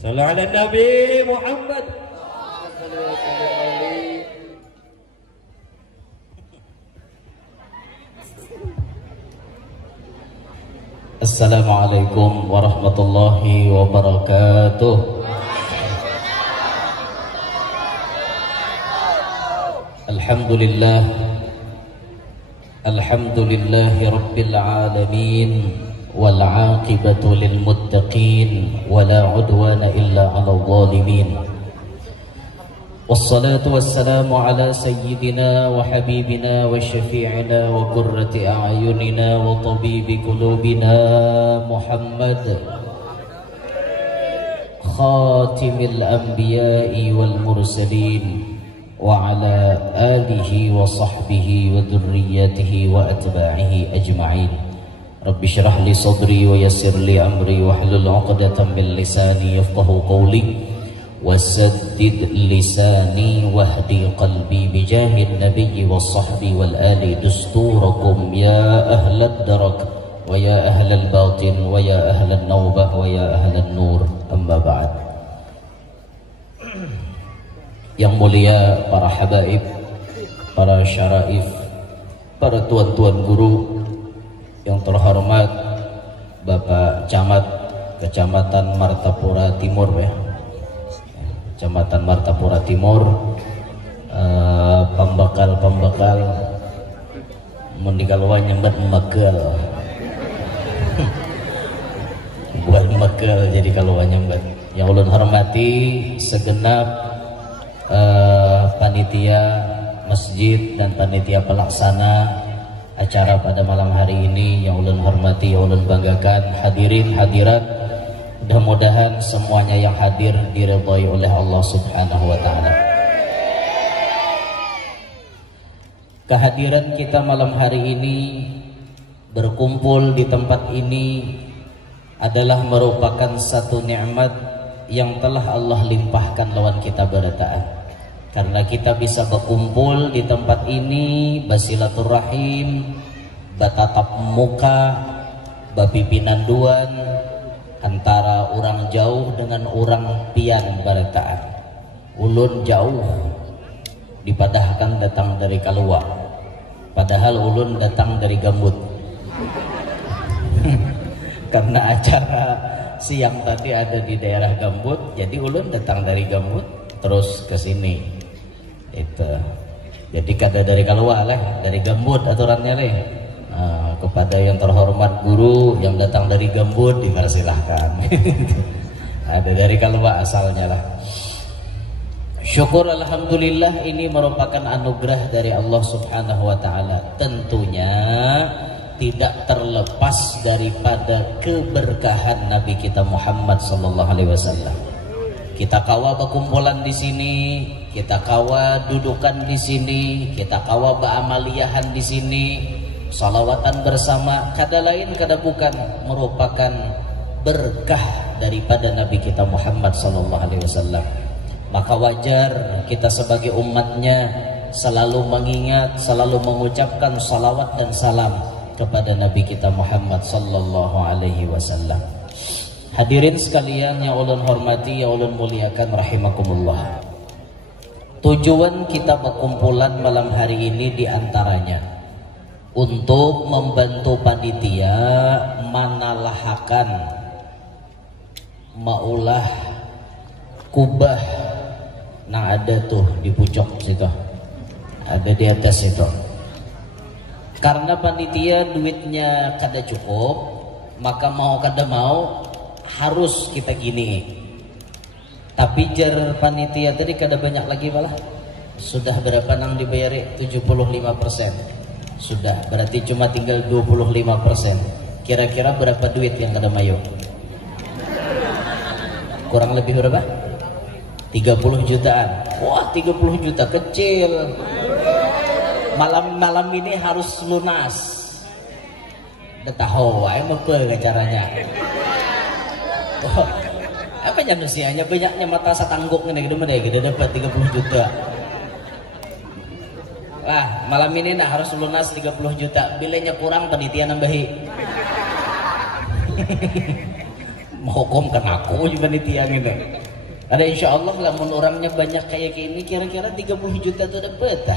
Sallu ala Nabi Muhammad. Assalamualaikum warahmatullahi wabarakatuh. Alhamdulillah, alhamdulillahi rabbil alamin, wal aqibatu lil muttaqin, wala udwana illa 'alal zalimin. Wassalatu wassalamu ala sayyidina wa habibina wa syafi'ina wa qurrati a'yunina wa tabibi qulubina Muhammad khatimil anbiya'i wal mursalin wa ala alihi wa sahbihi wa dhurriyyatihi wa atba'ihi ajma'in. Rabbi syrah li sadri wa yassir li amri wa hlul 'uqdatam min lisani yafqahu qawli wasaddid lisani wahdi qalbi bijahid nabiyyi wassahbi wal ali dusturakum ya ahlad darak wa ya ahlal batin wa ya ahlan nawbah wa ya ahlan nur, amma ba'd. Yang mulia para habaib, para syaraif, para tuan-tuan guru, yang terhormat Bapak Camat Kecamatan Martapura Timur, ya, Kecamatan Martapura Timur, pembekal mendikalwa nyembat mekel buat mekel jadi kalau nyembat. Yang ulun hormati segenap panitia masjid dan panitia pelaksana acara pada malam hari ini, yang ulun hormati, yang ulun banggakan, hadirin hadirat. Mudah-mudahan semuanya yang hadir diridhai oleh Allah Subhanahu wa taala. Kehadiran kita malam hari ini berkumpul di tempat ini adalah merupakan satu nikmat yang telah Allah limpahkan lawan kita berataan. Karena kita bisa berkumpul di tempat ini, basilaturrahim, batatap muka, babipinanduan antara orang jauh dengan orang pian barataan. Ulun jauh dipadahkan datang dari Kalua, padahal ulun datang dari Gambut. Karena acara siang tadi ada di daerah Gambut, jadi ulun datang dari Gambut terus ke sini. Itu jadi kada dari Kalua lah, dari Gambut aturannya leh. Kepada yang terhormat guru yang datang dari Gambut dipersilahkan. Ada dari Kalua asalnya lah. Syukur alhamdulillah, ini merupakan anugerah dari Allah Subhanahu wa taala. Tentunya tidak terlepas daripada keberkahan Nabi kita Muhammad sallallahu alaihi wasallam. Kita kawa berkumpulan di sini, kita kawa dudukan di sini, kita kawa beamaliahan di sini, salawatan bersama, kada lain kada bukan merupakan berkah daripada Nabi kita Muhammad sallallahu alaihi wasallam. Maka wajar kita sebagai umatnya selalu mengingat, selalu mengucapkan salawat dan salam kepada Nabi kita Muhammad sallallahu alaihi wasallam. Hadirin sekalian yang ulun hormati, yang ulun muliakan rahimakumullah. Tujuan kita berkumpulan malam hari ini diantaranya untuk membantu panitia manalahakan maulah kubah. Nah ada tuh di pucuk situ, ada di atas itu. Karena panitia duitnya kada cukup, maka mau kada mau harus kita gini. Tapi jar panitia tadi kada banyak lagi malah. Sudah berapa nang dibayari? 75%. Sudah, berarti cuma tinggal 25%. Kira-kira berapa duit yang kada mayo? Kurang lebih berapa? 30 jutaan. Wah, 30 juta kecil. Malam ini harus lunas. Udah tahu, ayo mempel caranya. Oh, apa yang usianya banyaknya mata satangguk nih gede dapat 30 juta. Wah, malam ini nak harus lunas 30 juta. Bilanya kurang panitia nambahi. menghukum kan aku juga nih tiang ini. Ada insya Allah lamun orangnya banyak kayak gini kira-kira 30 juta tuh dapat.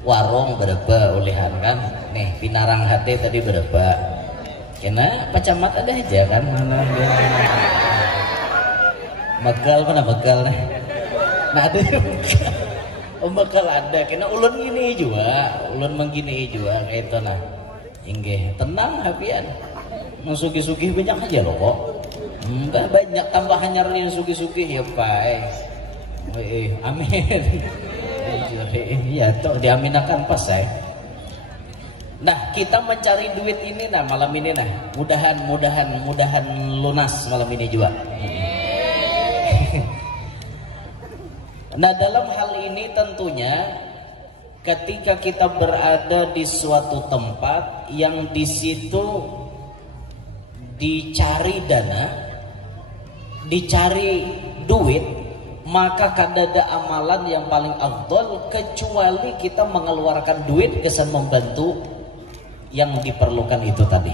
Warung berapa ulihan kan? Nih Pinarang hati tadi berapa? Kena pacamat ada aja kan mana dia. Begal mana begal nih? Nah ada bakal ada kena ulun gini juga, ulun menggini juga kayak itu nah. Inggih tenang hapian. Sugih-sugih banyak aja loh kok. Enggak banyak tambahannya nih sugih-sugih ya Pak. Amin. Iya tuh diaminakan pas saya. Nah kita mencari duit ini nah malam ini nah mudahan lunas malam ini juga. Nah dalam hal ini tentunya ketika kita berada di suatu tempat yang di situ dicari dana, dicari duit, maka kadada amalan yang paling afdol kecuali kita mengeluarkan duit kesan membantu yang diperlukan itu tadi.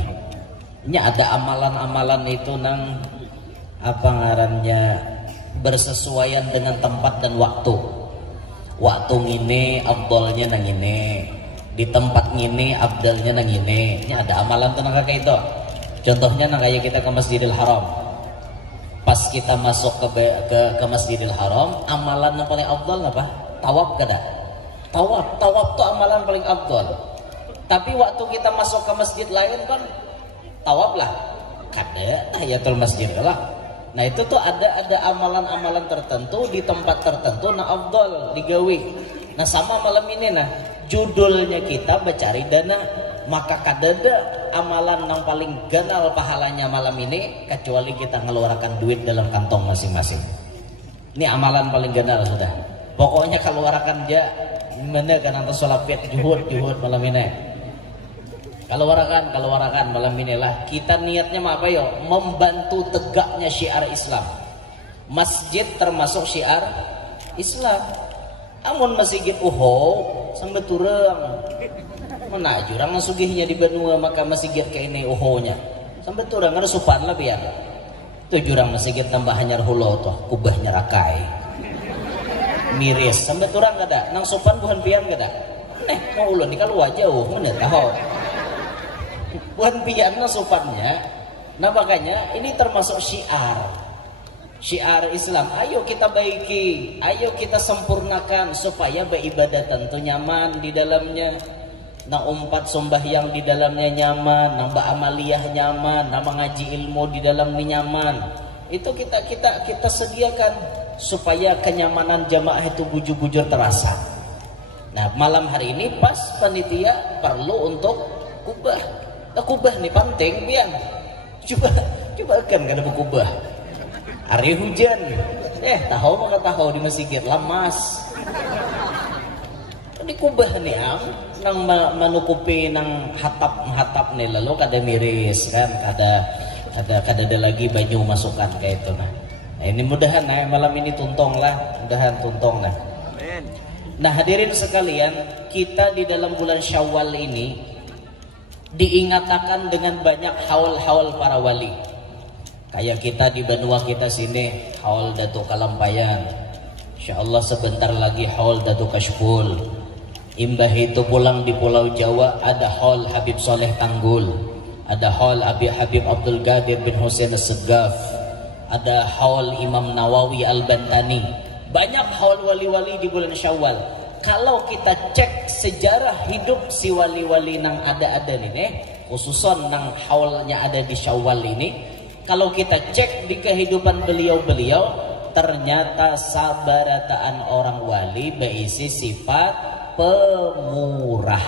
Ini ada amalan-amalan itu nang apa ngarannya bersesuaian dengan tempat dan waktu. Waktu ngine afdolnya nang ini, di tempat ngine afdalnya nang ini. Ini ada amalan tuh nang kayak itu. Contohnya nang kayak kita ke Masjidil Haram. Pas kita masuk ke Masjidil Haram, amalan yang paling afdal apa? Tawaf kada? Tawaf tuh amalan paling afdal. Tapi waktu kita masuk ke masjid lain kan tawaf lah, kada tahiyatul masjid lah. Nah itu tuh ada amalan-amalan tertentu di tempat tertentu nah afdal digawi. Nah sama malam ini nah judulnya kita mencari dana, maka kadada amalan yang paling ganal pahalanya malam ini kecuali kita ngeluarkan duit dalam kantong masing-masing. Ini amalan paling ganal sudah. Pokoknya keluarkan aja mana kan antar solapet juhud malam ini. Keluarkan malam inilah kita niatnya apa yo? Membantu tegaknya syiar Islam. Masjid termasuk syiar Islam. Amun masjid sampai turang. Mana jurang sugihnya di benua maka masjid kayak ini nya. Sampai turang ada supan lah biar. Tuh jurang masjid tambah hanyar hulo tuh kubahnya rakai. Miris sampai turang ada. Nang supan buhan pian kada. Mau ulun di kalau jauh mana tahu. Bukan piannya sopannya. Nah makanya ini termasuk syiar Islam. Ayo kita baiki, ayo kita sempurnakan supaya beribadah tentu nyaman di dalamnya. Nah umpat sembahyang di dalamnya nyaman, nah beramaliyah nyaman, nah mengaji ilmu di dalamnya nyaman. Itu kita sediakan supaya kenyamanan jamaah itu bujur-bujur terasa. Nah malam hari ini pas panitia perlu untuk kubah. Kubah nih penting biang. Coba kan kada berkubah. Hari hujan. Tahu maka tahu di masjid lamas. Di kubah nih nang menutupi nang hatap nih lalu kada miris kan kada ada lagi baju masukan kayak itu nah. Ini mudahan malam ini tuntong lah. Nah hadirin sekalian, kita di dalam bulan Syawal ini diingatkan dengan banyak haul-haul para wali. Kayak kita di benua kita sini haul Datuk Kalampayan. Insyaallah sebentar lagi haul Datuk Kashful. Imbah itu pulang di Pulau Jawa ada haul Habib Soleh Tanggul. Ada haul Habib Abdul Qadir bin Hussein As-Segaf. Ada haul Imam Nawawi Al-Bantani. Banyak haul wali-wali di bulan Syawal. Kalau kita cek sejarah hidup si wali-wali nang ada nih, khususon nang haulnya ada di Syawal ini, kalau kita cek di kehidupan beliau-beliau, ternyata sabarataan orang wali berisi sifat pemurah,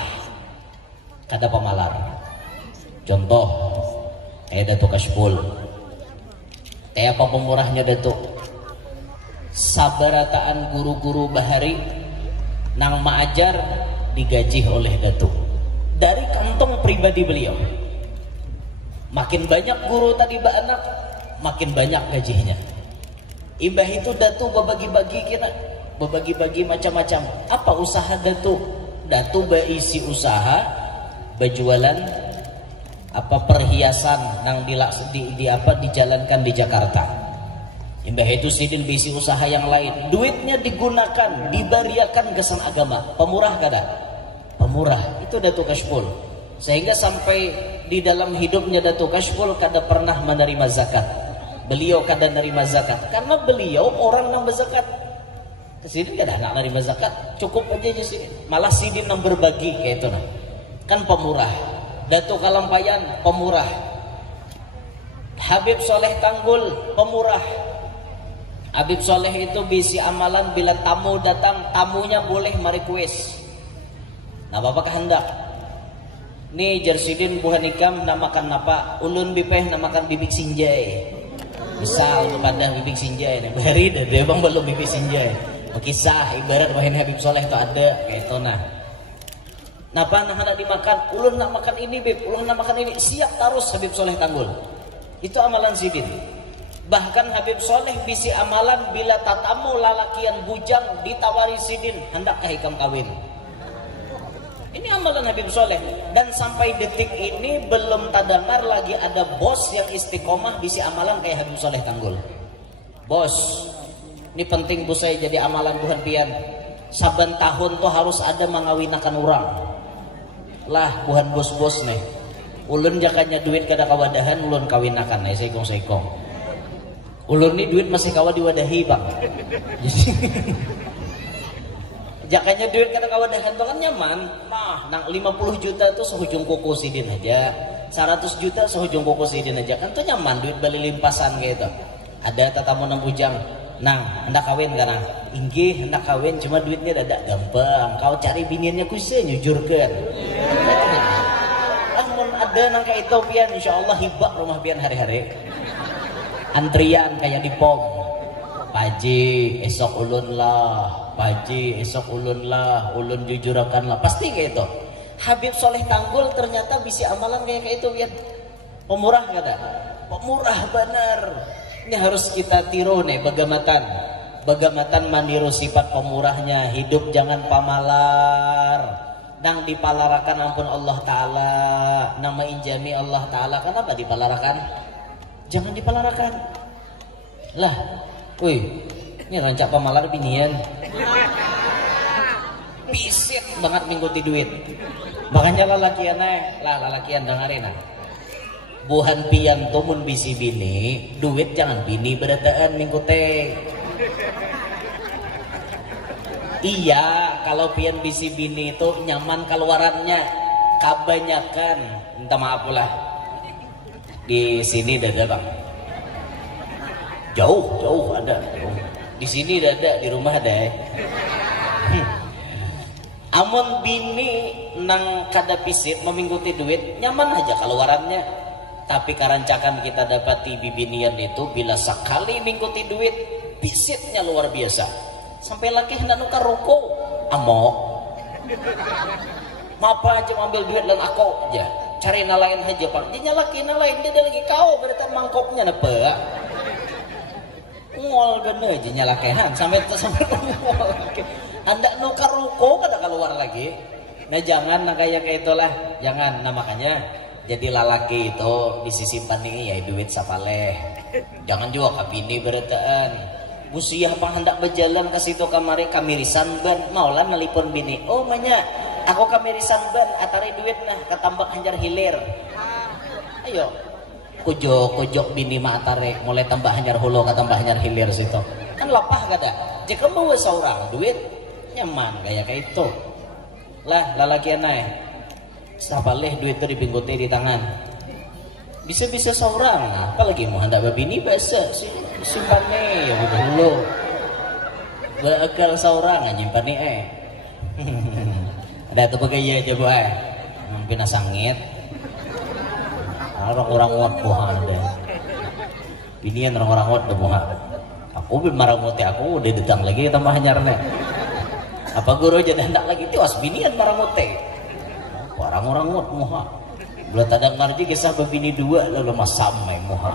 kada pemalar. Contoh, Datuk Kashful, apa pemurahnya Datuk? Sabarataan guru-guru bahari nang maajar digaji oleh Datuk dari kantong pribadi beliau. Makin banyak guru tadi anak, makin banyak gajinya. Imbah itu Datuk berbagi-bagi kira, berbagi-bagi macam-macam. Apa usaha Datuk? Datuk berisi usaha berjualan apa perhiasan nang dijalankan di Jakarta. Imbah itu sidin bisi usaha yang lain, duitnya digunakan dibariakan ke san agama. Pemurah kada? Pemurah itu Datuk Kashful. Sehingga sampai di dalam hidupnya Datuk Kashful kada pernah menerima zakat. Beliau kada menerima zakat karena beliau orang yang berzakat. Sidin kada nak menerima zakat, cukup aja sidin. Malah sidin yang berbagi kayak itu nah. Kan pemurah. Datuk Kalampayan pemurah. Habib Soleh Tanggul pemurah. Habib Soleh itu bisi amalan bila tamu datang, tamunya boleh merequest. Nah bapak kehendak nih jersidin buhan ikam namakan apa ulun bipeh namakan bibik sinjai misal kepada bibik sinjai nih bari dah dia bang belum bibik sinjai kisah ibarat wahin Habib Soleh itu ada kayak itu nah napa nak hendak dimakan ulun nak makan ini bib ulun nak makan ini siap terus Habib Soleh Tanggul itu amalan sidin. Bahkan Habib Soleh bisi amalan bila tatamu lalakian bujang ditawari sidin hendakkah ikam kawin. Ini amalan Habib Soleh. Dan sampai detik ini belum terdengar lagi ada bos yang istiqomah bisi amalan kayak Habib Soleh Tanggul. Bos, ini penting bu saya jadi amalan Tuhan pian. Saban tahun tuh harus ada mengawinakan orang. Lah buhan bos-bos nih. Ulun jakanya duit kada kawadahan ulun kawinakan nih seikong-seikong. Ulun nih duit masih kawa diwadahi bang. Jakanya duit kada kawadahan tuh kan nyaman. Nah, nang 50 juta tuh sehujung kuku sidin aja. 100 juta sehujung kuku sidin aja kan tuh nyaman duit beli limpasan gitu. Ada tatamu nang bujang. Nang, hendak kawin kan? Inggih, hendak kawin cuma duitnya dadak gampang. Kau cari biniannya kuise nyujurkan. Namun ada nang kayak itu pian insyaallah hibah rumah pian hari-hari. Antrian kayak di pom. Paji esok ulun lah, paji esok ulun lah, ulun jujurakan lah, pasti kayak itu. Habib Soleh Tanggul ternyata bisa amalan kayak itu biar pemurah nggak ada, pemurah benar. Ini harus kita tiru nih bagamatan maniru sifat pemurahnya. Hidup jangan pamalar, nang dipalarakan ampun Allah Taala, nama injami Allah Taala. Kenapa dipalarakan? Jangan dipalarakan lah. Wih, ini rancak pemalar binian. Pisit banget mingguti duit. Makanya lalakian lalakian dengerin nah. Buhan pian tumun bisi bini, duit jangan bini berataan mingguti. Iya, kalau pian bisi bini itu nyaman keluarannya. Kebanyakan, minta maaf pula. Di sini dada bang. Jauh ada. Di sini ada, di rumah ada. Amun bini nang kada pisit memingguti duit nyaman aja keluarannya. Tapi karancakan kita dapati bibinian itu bila sekali mingguti duit pisitnya luar biasa. Sampai laki hendak nukar rokok amok. Mapa aja ambil duit dan aku aja. Cari nalain aja pak. Dia laki nalain dia lagi kau berarti mangkoknya napa. Ngol gede aja nyalakehan sampai ngol. Anda nukar ruko kada keluar lagi. Nah jangan nah kayak itulah, jangan. Nah makanya jadi lalaki itu disimpan nih ya duit sapaleh. Jangan juga kabini beretaan. Busiah pang hendak berjalan ke situ kamari kamirisan ban maulah nelipon bini. Oh banyak, aku kamirisan ban atari duit nah ketambak hanjar hilir. Ayo. Kujok bini mah tarik mulai tambah hanyar hulu ke tambah hanyar hilir situ kan lapah kada jika bawa seorang duit nyaman kayak itu lah lalaki aneh sapaleh duit itu dipingguti di tangan bisa seorang apalagi mau hendak babini bahasa simpan nih ya udah dulu berakal seorang nyimpan nih ada tuh pegaya aja bu pina sangit orang-orang wat buah ada binian orang-orang wat buah aku marah muti aku udah datang lagi tambah hanyarnya apa guru jadi hendak lagi tiwas binian marah muti orang-orang wat muha belum ada ngerti kisah bini dua lalu masamai muha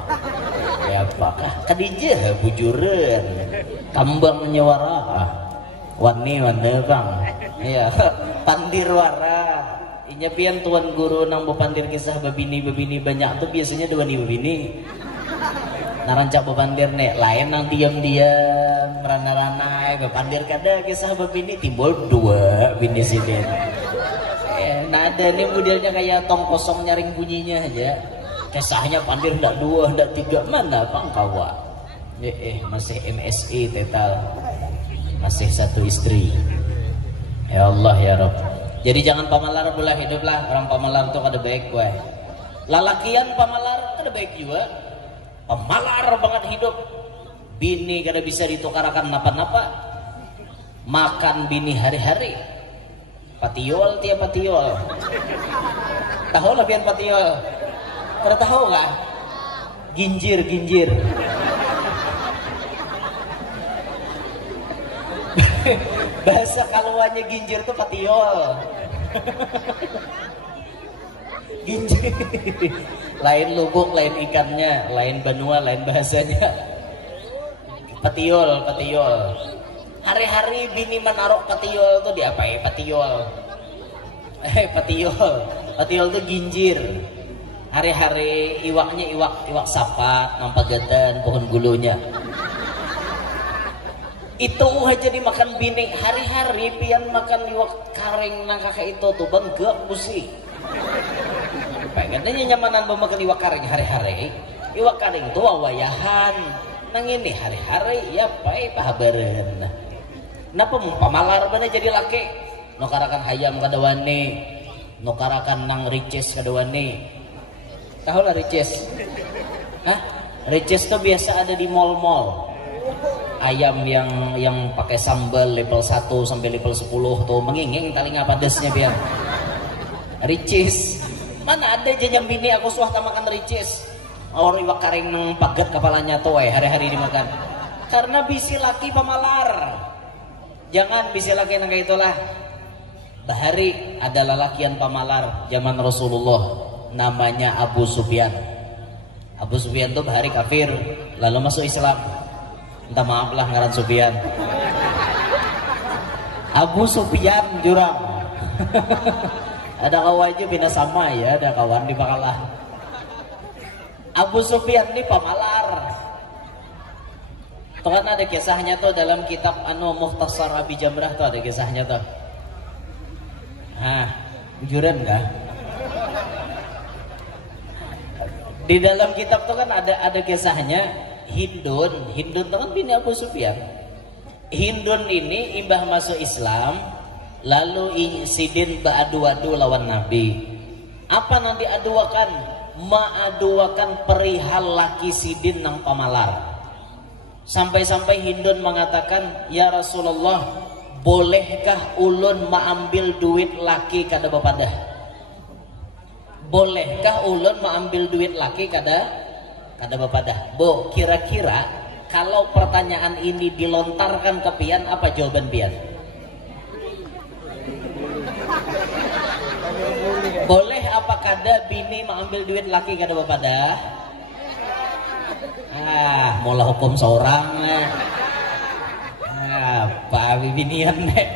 ya apakah kadijah bujuran kambang nyawara wani bang ya pandir wara Inya pian tuan guru nang bepandir kisah babini banyak tuh biasanya dua nih babini. Narancak bepandir nek lain nang diam-diam merana-rana bepandir kada kisah babini timbul dua bini sidin. Nah ada nih modelnya kayak tong kosong nyaring bunyinya aja. Kisahnya pandir ndak dua ndak tiga mana pangkawa. Masih MSI total. Masih satu istri. Ya Allah ya Rabb. Jadi jangan pamalar pula hiduplah. Orang pamalar tuh kada baik gue. Lalakian pamalar kada baik juga. Pemalar banget hidup. Bini kada bisa ditukarakan napa-napa. Makan bini hari-hari. Patiol tiap patiol. Tahu lah pian patiol. Pada tahu kah? Ginjir. Bahasa kaluannya ginjir tuh patiol. Ginjir. Lain lubuk, lain ikannya, lain benua, lain bahasanya. Patiol. Hari-hari bini menarok patiol tuh diapain patiol? Patiol tuh ginjir. Hari-hari iwaknya iwak sapat, mampagatan, pohon gulunya. Itu aja dimakan bini hari-hari pian makan iwak karing nang kakak itu tuh bang gak pusing. Pengennya nyamanan makan iwak karing hari-hari. Iwak karing itu wawayahan. Nang ini hari-hari ya pai pahabaren. Napa pamalar bana jadi laki? Nokarakan hayam kadawani, nokarakan nang ricis kadawani. Tahu lah ricis? Hah? Ricis tuh biasa ada di mall-mall. Ayam yang pakai sambal level 1 sampai level 10 tuh menginging talinga padasnya biar. Ricis. Mana ada jajam bini aku suah makan ricis. Orang iwak karing nang paget kepalanya tuh hari-hari dimakan. Karena bisi laki pamalar. Jangan bisi laki nang kayak itulah. Bahari adalah lakian pamalar zaman Rasulullah. Namanya Abu Sufyan. Abu Sufyan tuh bahari kafir lalu masuk Islam. Minta maaf lah ngaran Sufyan. Abu Sufyan jurang. Ada kawan aja bina sama ya, ada kawan di Bakalah. Abu Sufyan ini pamalar. Tuh kan ada kisahnya tuh dalam kitab Mukhtasar Abi Jamrah tuh ada kisahnya tuh. Jujuran enggak? Di dalam kitab tuh kan ada kisahnya. Hindun tuh kan bini Abu Sufyan. Hindun ini imbah masuk Islam, lalu sidin beradu-adu lawan Nabi. Apa nanti aduakan? Maaduakan perihal laki sidin nang pamalar. Sampai-sampai Hindun mengatakan, ya Rasulullah, bolehkah ulun maambil duit laki kada bepadah? Bolehkah ulun maambil duit laki kada bepadah? Bo, kira-kira kalau pertanyaan ini dilontarkan ke pian, apa jawaban pian? Boleh apa kada bini mengambil duit laki kada bepadah? Mula hukum seorang. Apa binian deh?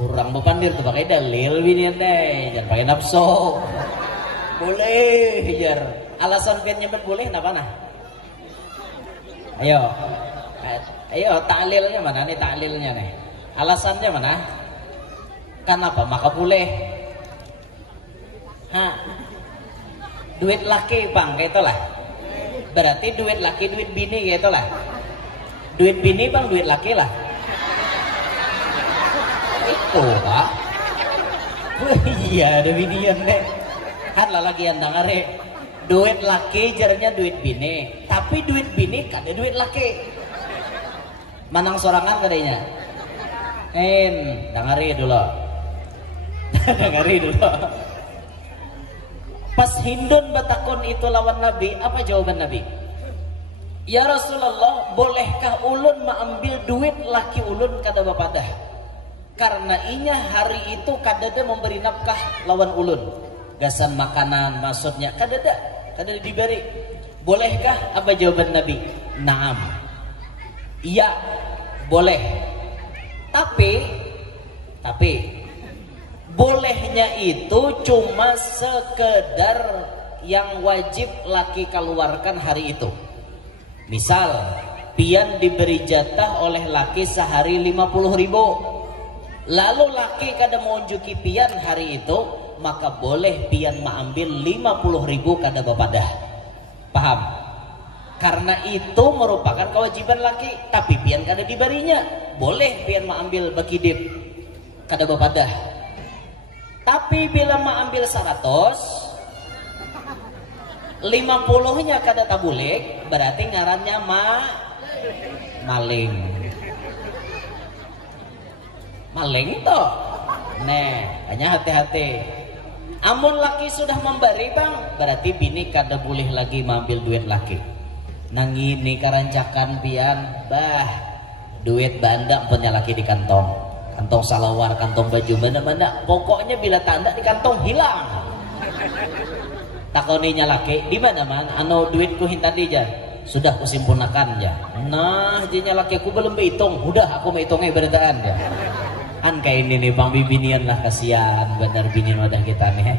Orang bepandir tuh pakai dalil binian deh, jangan pakai nafsu. Boleh, jar. Alasan pian nyebut boleh kenapa nah? Ayo taklilnya mana nih taklilnya nih? Alasannya mana? Kenapa? Maka boleh. Duit laki bang kayak itulah. Berarti duit laki duit bini kayak itulah. Duit bini bang duit laki lah. Itu pak. Iya ada binian deh. Kan lah lagi yang dengare. Duit laki jarnya duit bini, tapi duit bini kada duit laki. Manang sorangan kadanya. Dengari dulu. Dengari dulu. Pas Hindun batakon itu lawan Nabi, apa jawaban Nabi? Ya Rasulullah, bolehkah ulun mengambil duit laki ulun kada bepadah? Karena inya hari itu kadada memberi nafkah lawan ulun. Gasan makanan maksudnya kadada diberi. Bolehkah? Apa jawaban Nabi? Naam. Iya, boleh. Tapi Bolehnya itu cuma sekedar yang wajib laki keluarkan hari itu. Misal pian diberi jatah oleh laki sehari 50.000, lalu laki kada mau unjuki pian hari itu, maka boleh pian mengambil 50.000 kada bapadah. Paham? Karena itu merupakan kewajiban laki, tapi pian kada diberinya, boleh pian mengambil bakidip kada bapadah. Tapi bila mengambil 100, 50-nya kada tabulik, berarti ngarannya maling. Maling toh. Nah, hanya hati-hati. Amun laki sudah memberi bang, berarti bini kada boleh lagi mengambil duit laki. Nang ini karancakan pian, bah, duit bandang punya laki di kantong. Kantong salawar, kantong baju, mana-mana. Pokoknya bila tanda di kantong hilang. Takoninya laki, di mana man? Anu duitku tadi aja. Sudah kusimpunakan ya. Nah, jadinya laki aku belum berhitung. Udah aku menghitungnya beritaan ya. An kayak ini nih bang bibinian lah, kasihan benar binian wadah kita nih.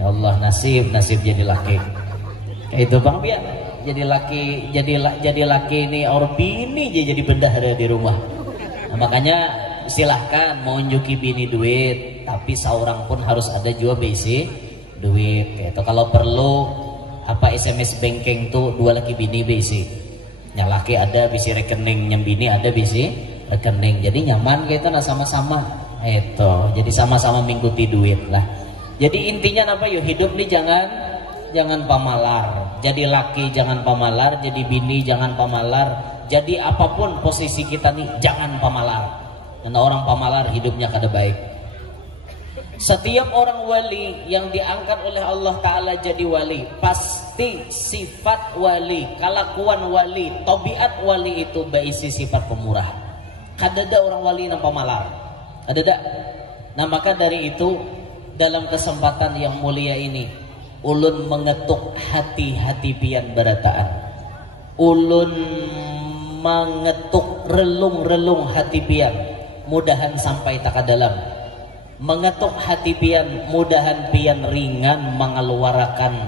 Ya Allah, nasib jadi laki. Kayak itu bang biar jadi laki ini or bini jadi bendahara di rumah. Nah, makanya silahkan mau unjuki bini duit, tapi seorang pun harus ada juga basic duit. Kayak itu kalau perlu apa SMS banking tuh 2 laki bini basic. Yang laki ada bisi rekening, yang bini ada bisi rekening. Jadi nyaman gitu nah sama-sama. Itu. Jadi sama-sama mengikuti duit lah. Jadi intinya apa yuk, hidup nih jangan pamalar. Jadi laki jangan pamalar, jadi bini jangan pamalar. Jadi apapun posisi kita nih jangan pamalar. Karena orang pamalar hidupnya kada baik. Setiap orang wali yang diangkat oleh Allah Ta'ala jadi wali, pasti sifat wali, kelakuan wali, tabiat wali itu berisi sifat pemurah. Kada ada orang wali yang pamalar. Kada ada. Nah maka dari itu dalam kesempatan yang mulia ini, ulun mengetuk hati-hati pian berataan. Ulun mengetuk relung-relung hati pian. Mudahan sampai tak dalam. Mengetuk hati pian, mudahan pian ringan mengeluarkan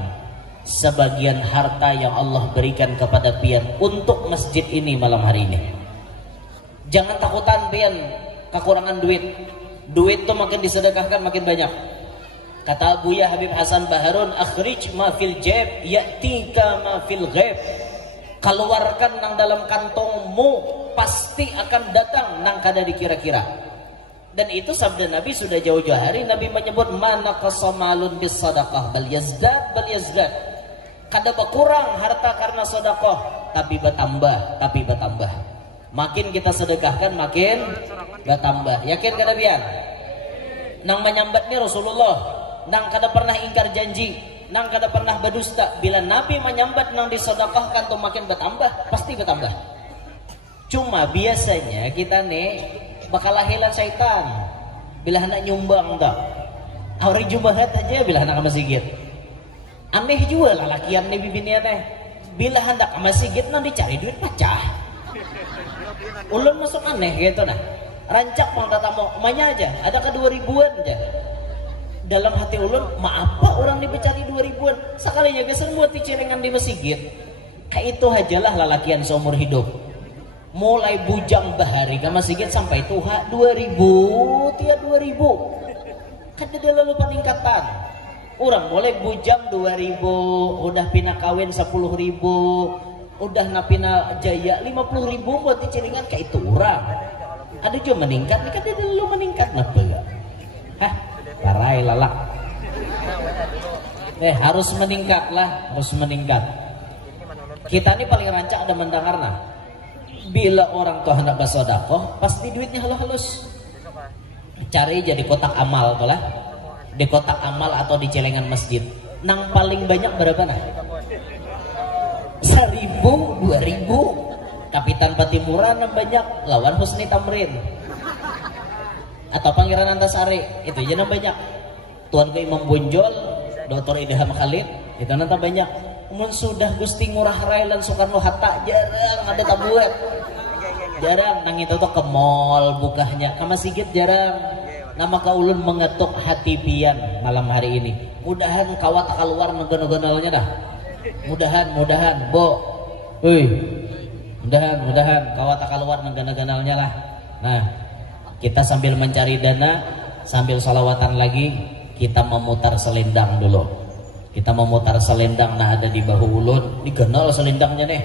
sebagian harta yang Allah berikan kepada pian untuk masjid ini malam hari ini. Jangan takutan pian kekurangan duit. Duit tuh makin disedekahkan makin banyak. Kata Buya Habib Hasan Baharun, akhrij ma fil jab ya'tika ma fil ghaib. Keluarkan nang dalam kantongmu, pasti akan datang nang kada dikira-kira. Dan itu sabda Nabi sudah jauh-jauh hari. Nabi menyebut mana qasamalun bis sadaqah bal yazdad. Kada berkurang harta karena sedekah, tapi bertambah. Makin kita sedekahkan makin bertambah. Yakin kada biar? Nang menyambat ni Rasulullah, nang kada pernah ingkar janji, nang kada pernah berdusta. Bila Nabi menyambat nang disedekahkan tuh makin bertambah, pasti bertambah. Cuma biasanya kita nih bakal lahilan syaitan bila hendak nyumbang tak. Hari Jumat aja bila hendak ke masjid. Aneh juga lah lakian nih bibinian teh. Bila hendak ke masjid nang dicari duit pecah. Ulun masuk aneh gitu nah. Rancak pang tatamu emanya aja, ada ke 2000-an aja. Dalam hati ulun, apa orang dibecari 2000-an? Sekalinya geser buat dicelengan di masjid. Kayak itu ajalah lalakian seumur hidup. Mulai bujang bahari ke masjid sampai tuha 2000, tiap 2000. Kan ada lalu peningkatan. Orang mulai bujang 2000, udah pina kawin 10.000, udah napina jaya 50.000 buat dicelengan kayak itu orang. Ada juga meningkat, nih kan dia dulu meningkat ngapa enggak? Hah, parai lalak. Harus meningkat lah, harus meningkat. Kita ini paling rancak ada mendengarna. Bila orang tuh hendak bersedekah, pasti duitnya halus-halus. Cari jadi kotak amal tuh lah. Di kotak amal atau di celengan masjid. Nang paling banyak berapa nah? 1.000, 2.000. Kapitan Patimura nang banyak, lawan Husni Tamrin atau Pangeran Antasari itu aja nang banyak. Tuan Imam Bonjol, Dr. Idham Khalid itu nang banyak. Kemudian sudah Gusti Ngurah Rai dan Soekarno Hatta jarang ada tabuat, jarang nang itu tuh ke mall bukanya, ke masjid jarang. Nah maka ulun mengetuk hati pian malam hari ini. Mudahan kawat keluar ngegon-gonalnya dah. Mudahan, Bo. Mudahan kawat keluar ngegon-gonalnya lah. Nah, kita sambil mencari dana, sambil salawatan lagi, kita memutar selendang dulu. Kita memutar selendang, nah ada di bahu ulun. Ini genal selendangnya nih.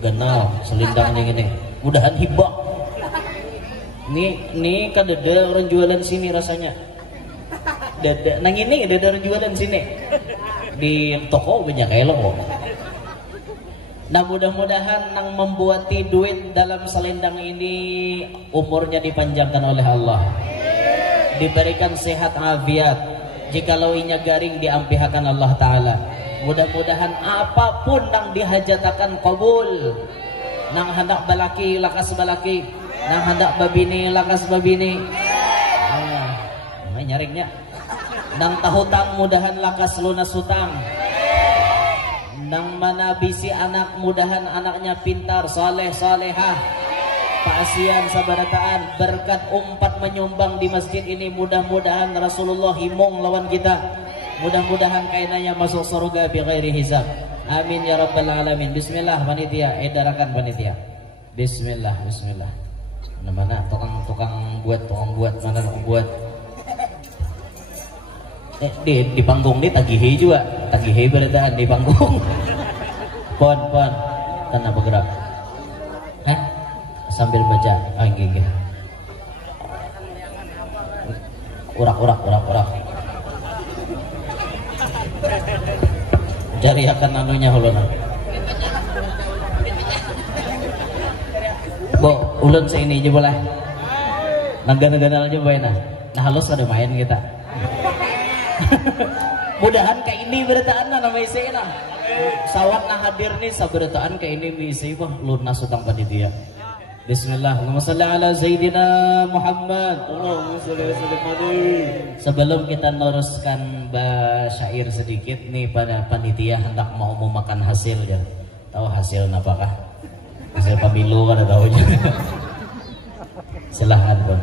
Genal selendangnya ini. Mudahan hibah. Nih kan ada orang jualan sini rasanya. Nang ini ada orang jualan sini. Di toko banyak elo. Nah mudah-mudahan nang membuati duit dalam selendang ini umurnya dipanjangkan oleh Allah. Diberikan sehat afiat. Jikalau inya garing diampihakan Allah Ta'ala. Mudah-mudahan apapun nang dihajatakan kabul. Nang hendak balaki lakas balaki. Nang hendak babini lakas babini. Nyaringnya. Nang tahutang mudahan lakas lunas hutang. Nang manabisi anak mudahan anaknya pintar, saleh, salehah. Paasian sabarataan berkat umpat menyumbang di masjid ini, mudah-mudahan Rasulullah himung lawan kita. Mudah-mudahan kainanya masuk surga bi ghairi hisab. Amin ya rabbal alamin. Bismillah panitia, edarakan panitia. Bismillah. Mana tukang buat mana tukang buat. Di panggung ini tagihe juga, tagihe berataan di panggung. Pon, tanah bergerak. Hah? Sambil baca, gini. Urak. Cari akan anunya huluna. Bo, ulun seini aja boleh. Naga-naga aja boleh nah. Nah halus ada main kita. Mudahan kayak ini berataan na nama isi na. Sawat na hadir nih saberataan kayak ini isi bah lunas utang panitia. Bismillah. Allahumma salli ala Sayyidina Muhammad. Allahumma salli ala Sayyidina. Sebelum kita neruskan syair sedikit nih pada panitia hendak mau memakan hasil ya. Tahu hasil apakah? Hasil pemilu kan tahu. Silahkan Bang.